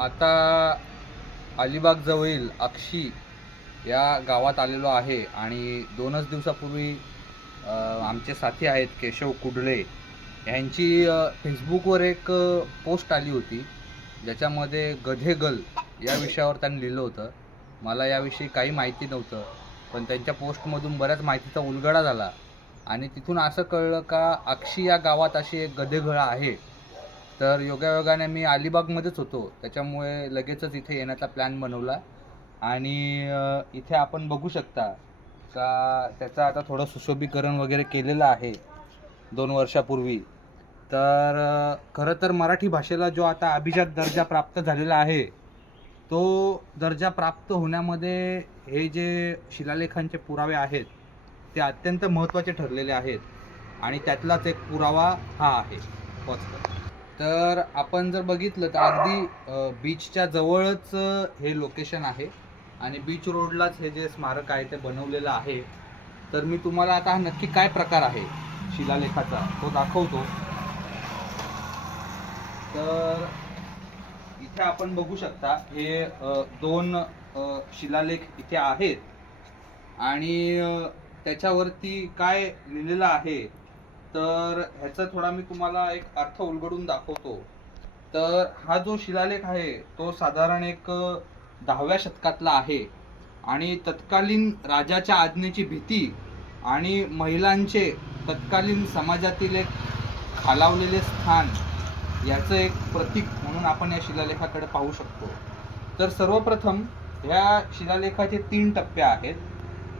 आता अलिबाग जवळील अक्षी या गावात आलेलो आहे आणि दोनच दिवसापूर्वी आमचे साथी आहेत केशव कुडळे यांची फेसबुकवर एक पोस्ट आली होती. ज्याच्यामध्ये गधे गल या विषयावर त्यांनी लिहिलं होतं. मला याविषयी काही माहिती नव्हतं पण त्यांच्या पोस्टमधून बऱ्याच माहितीचा उलगडा झाला. आणि तिथून असं कळलं का अक्षी या गावात अशी एक गधेगळ आहे. तर योगायोगाने मी अलिबागमध्येच होतो. त्याच्यामुळे लगेचच इथे येण्याचा प्लॅन बनवला. आणि इथे आपण बघू शकता का त्याचं आता थोडं सुशोभीकरण वगैरे केलेलं आहे दोन वर्षापूर्वी. तर खरं तर मराठी भाषेला जो आता अभिजात दर्जा प्राप्त झालेला आहे तो दर्जा प्राप्त होण्यामध्ये हे जे शिलालेखांचे पुरावे आहेत ते अत्यंत महत्त्वाचे ठरलेले आहेत. आणि त्यातलाच एक पुरावा हा आहे. वाचतो. तर आपण जर बघितलं तर अगदी बीचच्या जवळच हे लोकेशन आहे. आणि बीच रोडलाच हे जे स्मारक आहे ते बनवलेलं आहे. तर मी तुम्हाला आता हा नक्की काय प्रकार आहे शिलालेखाचा तो दाखवतो. तर इथे आपण बघू शकता हे दोन शिलालेख इथे आहेत. आणि त्याच्यावरती काय लिहिलेलं आहे तर ह्याचा थोडा मी तुम्हाला एक अर्थ उलगडून दाखवतो. तर हा जो शिलालेख आहे तो साधारण एक दहाव्या शतकातला आहे. आणि तत्कालीन राजाच्या आज्ञेची भीती आणि महिलांचे तत्कालीन समाजातील एक खालावलेले स्थान याचं एक प्रतीक म्हणून आपण या शिलालेखाकडे पाहू शकतो. तर सर्वप्रथम ह्या शिलालेखाचे तीन टप्पे आहेत.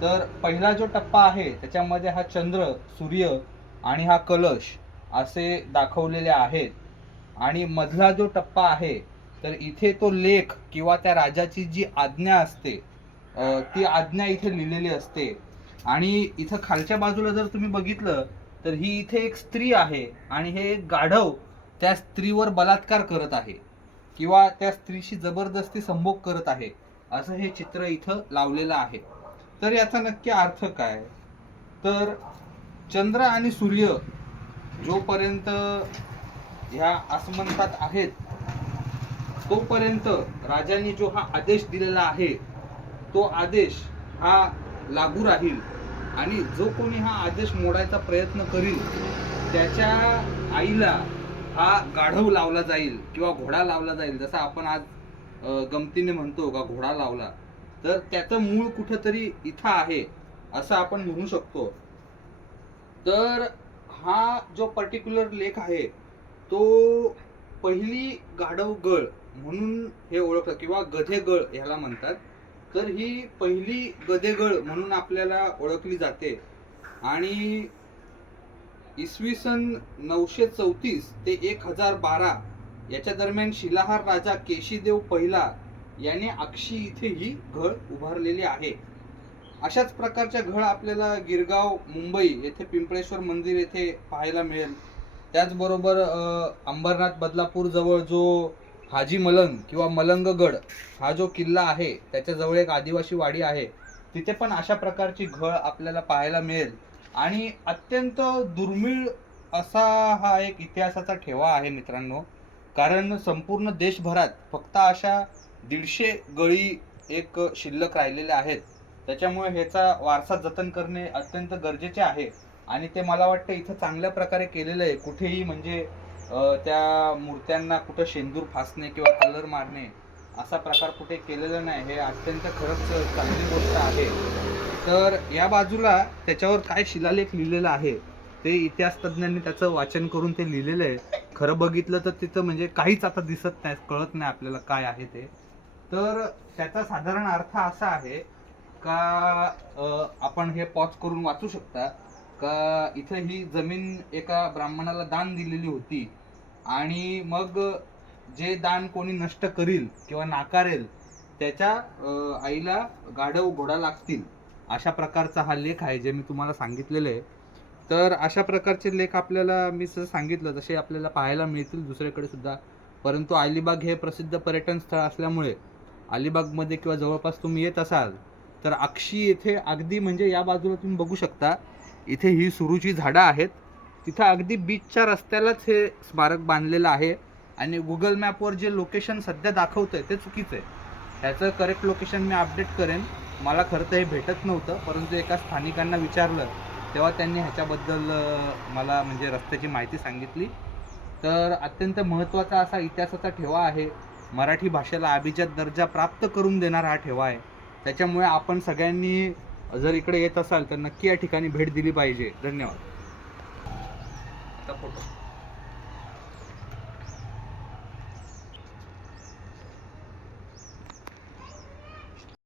तर पहिला जो टप्पा आहे त्याच्यामध्ये हा चंद्र सूर्य आणि हा कलश असे दाखवलेले आहेत. आणि मधला जो टप्पा आहे तर इथे तो लेख किंवा त्या राजाची जी आज्ञा असते ती आज्ञा इथे लिहिलेली असते. आणि इथं खालच्या बाजूला जर तुम्ही बघितलं तर ही इथे एक स्त्री आहे आणि हे एक गाढव त्या स्त्रीवर बलात्कार करत आहे किंवा त्या स्त्रीशी जबरदस्ती संभोग करत आहे असं हे चित्र इथं लावलेलं आहे. तर याचा नक्की अर्थ काय? तर चंद्र आणि सूर्य जोपर्यंत ह्या आसमंतात आहेत तोपर्यंत राजांनी जो हा आदेश दिलेला आहे तो आदेश हा लागू राहील. आणि जो कोणी हा आदेश मोडायचा प्रयत्न करील त्याच्या आईला हा गाढव लावला जाईल किंवा घोडा लावला जाईल. जसं आपण आज गमतीने म्हणतो का घोडा लावला तर त्याचं मूळ कुठंतरी इथं आहे असं आपण म्हणू शकतो. तर हा जो पर्टिक्युलर लेख आहे तो पहिली गाढव गळ म्हणून हे ओळखतात किंवा गधेगळ ह्याला म्हणतात. तर ही पहिली गधेगळ म्हणून आपल्याला ओळखली जाते. आणि इसवी सन नऊशे चौतीस ते एक हजार बारा याच्या दरम्यान शिलाहार राजा केशीदेव पहिला याने अक्षी इथे ही घळ उभारलेली आहे. अशाच प्रकारच्या घळ आपल्याला गिरगाव मुंबई येथे पिंपळेश्वर मंदिर येथे पाहायला मिळेल. त्याचबरोबर अंबरनाथ बदलापूर जवळ जो हाजी मलंग किंवा मलंगगड हा जो किल्ला आहे त्याच्याजवळ एक आदिवासी वाडी आहे तिथे पण अशा प्रकारची घळ आपल्याला पाहायला मिळेल. आणि अत्यंत दुर्मिळ असा हा एक इतिहासाचा ठेवा आहे मित्रांनो कारण संपूर्ण देशभरात फक्त अशा दीडशे गळी एक शिल्लक राहिलेल्या आहेत. त्याच्यामुळे ह्याचा वारसा जतन करणे अत्यंत गरजेचे आहे. आणि ते मला वाटतं इथं चांगल्या प्रकारे केलेलं आहे. कुठेही म्हणजे त्या मूर्त्यांना कुठं शेंदूर फासणे किंवा कलर मारणे असा प्रकार कुठे केलेला नाही. हे अत्यंत खरंच चांगली गोष्ट आहे. तर या बाजूला त्याच्यावर काय शिलालेख लिहिलेला आहे ते इतिहास तज्ज्ञांनी त्याचं वाचन करून ते लिहिलेलं आहे. खरं बघितलं तर तिथं म्हणजे काहीच आता दिसत नाही कळत नाही आपल्याला काय आहे ते. तर त्याचा साधारण अर्थ असा आहे का आपण हे पॉज करून वाचू शकता? का इथं ही जमीन एका ब्राह्मणाला दान दिलेली होती आणि मग जे दान कोणी नष्ट करील किंवा नाकारेल त्याच्या आईला गाढव घोडा लागतील अशा प्रकारचा हा लेख आहे जे मी तुम्हाला सांगितलेले आहे. तर अशा प्रकारचे लेख आपल्याला मी जसं सांगितलं तसे आपल्याला पाहायला मिळतील दुसरीकडे सुद्धा. परंतु अलिबाग हे प्रसिद्ध पर्यटन स्थळ असल्यामुळे अलिबागमध्ये किंवा जवळपास तुम्ही येत असाल तर अक्षी येथे अगदी म्हणजे या बाजूला तुम्ही बघू शकता इथे ही सुरूची झाडं आहेत. तिथं अगदी बीचच्या रस्त्यालाच हे स्मारक बांधलेलं आहे. आणि गुगल मॅपवर जे लोकेशन सध्या दाखवतं आहे ते चुकीचं आहे ह्याचं करेक्ट लोकेशन मी अपडेट करेन. मला खरं तर हे भेटत नव्हतं परंतु एका स्थानिकांना विचारलं तेव्हा त्यांनी ह्याच्याबद्दल मला म्हणजे रस्त्याची माहिती सांगितली. तर अत्यंत महत्त्वाचा असा इतिहासाचा ठेवा आहे. मराठी भाषेला अभिजात दर्जा प्राप्त करून देणारा हा ठेवा आहे. त्याच्यामुळे आपण सगळ्यांनी जर इकडे येत असाल तर नक्की या ठिकाणी भेट दिली पाहिजे. धन्यवाद. आता फोटो.